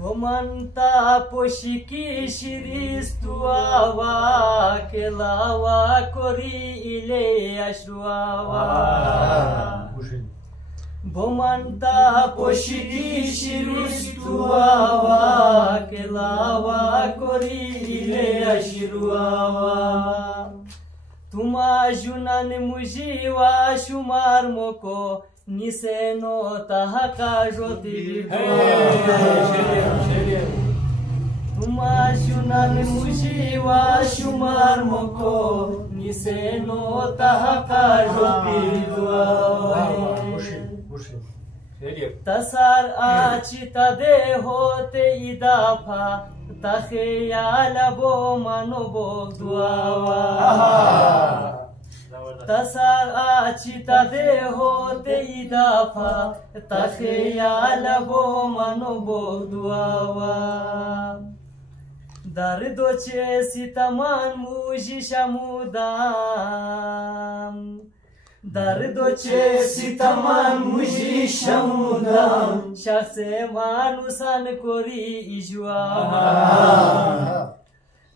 Manta poshiki shiristuawa kelawa kori ile ashruawa. Bomanta poshiki shiristuawa kelawa kori ile ashruawa. Tuma junan mujiwa shumar moko niseno tahaka joti Tuma junan mujiwa shumar moko niseno tahaka joti Tasar achita de hote idafa takheyala bo manobo duawa Tasar achita de hote idafa takheyala bo manobo duawa Dardo chesi taman muji shamudam Dardo chesi taman muji shamudam Shakse manusan kori ijwa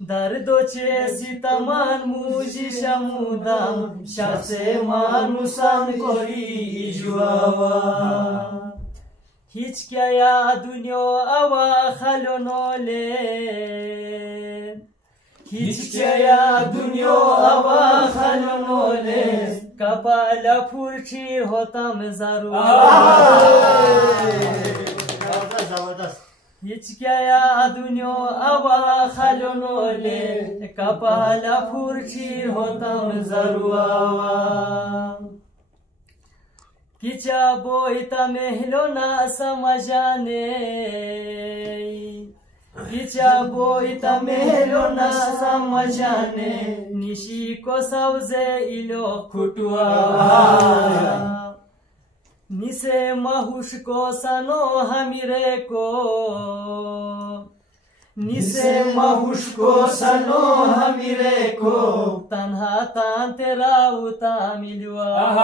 Dardo chesi taman muji shamudam Shakse manusan kori ijwa Hiç kaya dunyo ava halonole Hiç kaya dunyo ava halonole Kapala purchi hotam zaru Hiç kaya dunyo ava halonole Kapala purchi hotam zaru Kicha boita mehlo na samajane Kicha boita mehlo na samajane Nishi ko sauze ilo kutua Nise mahush ko sano hamire ko Nise mahush ko sano hamire ko Tanha tan tera uta milwa